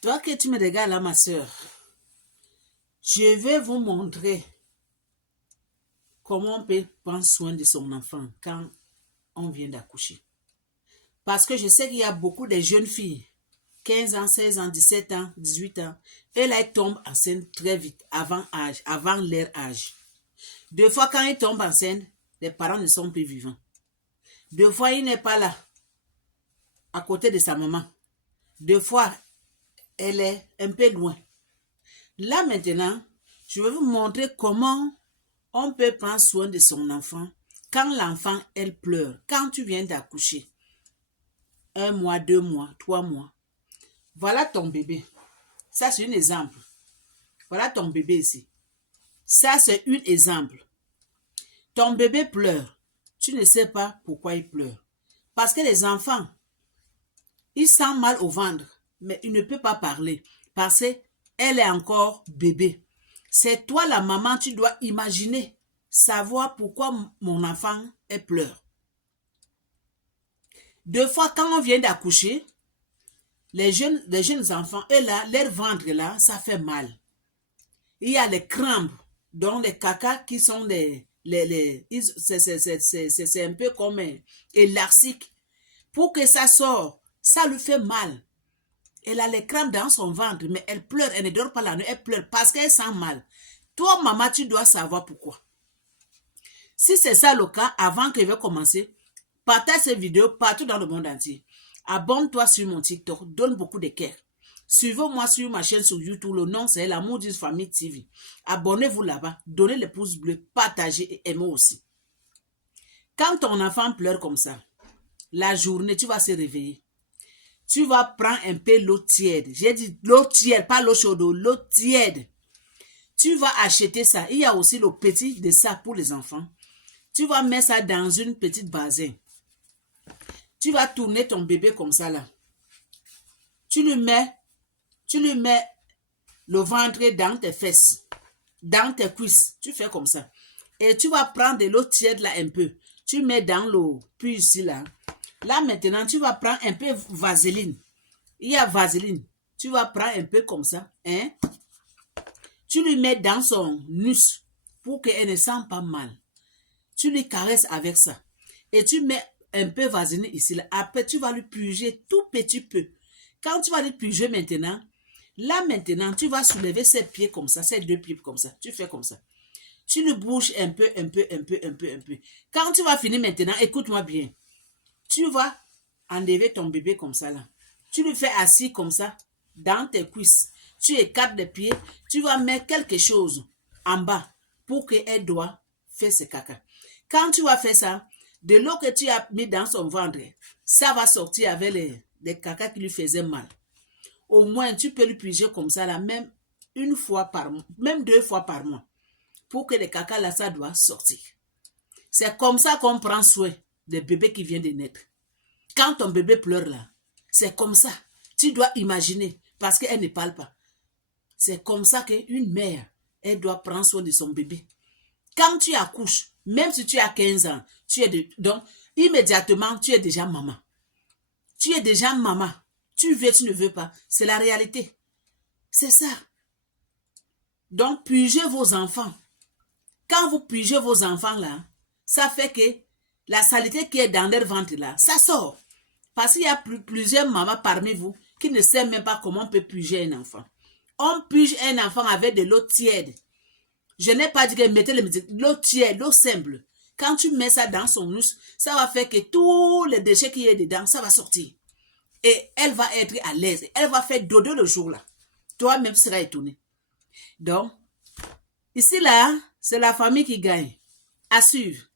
Toi que tu me regardes là, ma soeur, je vais vous montrer comment on peut prendre soin de son enfant quand on vient d'accoucher. Parce que je sais qu'il y a beaucoup de jeunes filles, 15 ans, 16 ans, 17 ans, 18 ans, et là, elles tombent enceintes très vite, avant leur âge. Deux fois, quand elles tombent enceintes, les parents ne sont plus vivants. Deux fois, il n'est pas là, à côté de sa maman. Deux fois, elle est un peu loin. Là, maintenant, je vais vous montrer comment on peut prendre soin de son enfant quand l'enfant, elle pleure. Quand tu viens d'accoucher, 1 mois, 2 mois, 3 mois. Voilà ton bébé. Ça, c'est un exemple. Voilà ton bébé ici. Ça, c'est un exemple. Ton bébé pleure. Tu ne sais pas pourquoi il pleure. Parce que les enfants, ils sentent mal au ventre, mais ils ne peuvent pas parler parce qu'elle est encore bébé. C'est toi, la maman, tu dois imaginer, savoir pourquoi mon enfant pleure. Deux fois, quand on vient d'accoucher, les jeunes enfants, eux là, leur ventre là, ça fait mal. Il y a les crampes, donc les cacas qui sont c'est un peu comme élastique. Pour que ça sorte, ça lui fait mal. Elle a les crampes dans son ventre, mais elle pleure, elle ne dort pas la nuit, elle pleure parce qu'elle sent mal. Toi, maman, tu dois savoir pourquoi. Si c'est ça le cas, avant que je vais commencer, partage cette vidéo partout dans le monde entier. Abonne-toi sur mon TikTok, donne beaucoup de cœur. Suivez-moi sur ma chaîne sur YouTube, le nom c'est L'amour d'une famille TV. Abonnez-vous là-bas, donnez les pouces bleus, partagez et aimez aussi. Quand ton enfant pleure comme ça, la journée, tu vas se réveiller. Tu vas prendre un peu l'eau tiède. J'ai dit l'eau tiède, pas l'eau chaude, l'eau tiède. Tu vas acheter ça. Il y a aussi le petit de ça pour les enfants. Tu vas mettre ça dans une petite bassin. Tu vas tourner ton bébé comme ça là. Tu lui mets le ventre dans tes fesses, dans tes cuisses. Tu fais comme ça. Et tu vas prendre de l'eau tiède là un peu. Tu mets dans l'eau, puis ici là. Là maintenant, tu vas prendre un peu vaseline. Il y a vaseline. Tu vas prendre un peu comme ça. Hein? Tu lui mets dans son nus pour qu'elle ne sente pas mal. Tu lui caresses avec ça. Et tu mets un peu vaseline ici. Là. Après, tu vas lui purger tout petit peu. Quand tu vas lui purger maintenant, là maintenant, tu vas soulever ses pieds comme ça, ses deux pieds comme ça. Tu fais comme ça. Tu lui bouges un peu. Quand tu vas finir maintenant, écoute-moi bien. Tu vas enlever ton bébé comme ça là. Tu le fais assis comme ça, dans tes cuisses. Tu écartes les pieds. Tu vas mettre quelque chose en bas pour qu'elle doit faire ses caca. Quand tu vas faire ça, de l'eau que tu as mis dans son ventre, ça va sortir avec les caca qui lui faisaient mal. Au moins, tu peux lui purger comme ça là, même 1 fois par mois, même 2 fois par mois, pour que les caca là, ça doit sortir. C'est comme ça qu'on prend soin des bébés qui viennent de naître. Quand ton bébé pleure là, c'est comme ça. Tu dois imaginer, parce qu'elle ne parle pas. C'est comme ça qu'une mère, elle doit prendre soin de son bébé. Quand tu accouches, même si tu as 15 ans, donc immédiatement, tu es déjà maman. Tu es déjà maman. Tu veux, tu ne veux pas. C'est la réalité. C'est ça. Donc, purgez vos enfants. Quand vous purgez vos enfants là, ça fait que la saleté qui est dans leur ventre là, ça sort. Parce qu'il y a plusieurs mamans parmi vous qui ne savent même pas comment on peut purger un enfant. On purge un enfant avec de l'eau tiède. Je n'ai pas dit que mettez l'eau tiède, l'eau simple. Quand tu mets ça dans son nus, ça va faire que tous les déchets qui est dedans, ça va sortir. Et elle va être à l'aise. Elle va faire dodo le jour là. Toi-même seras étonné. Donc, ici là, c'est la famille qui gagne. À suivre.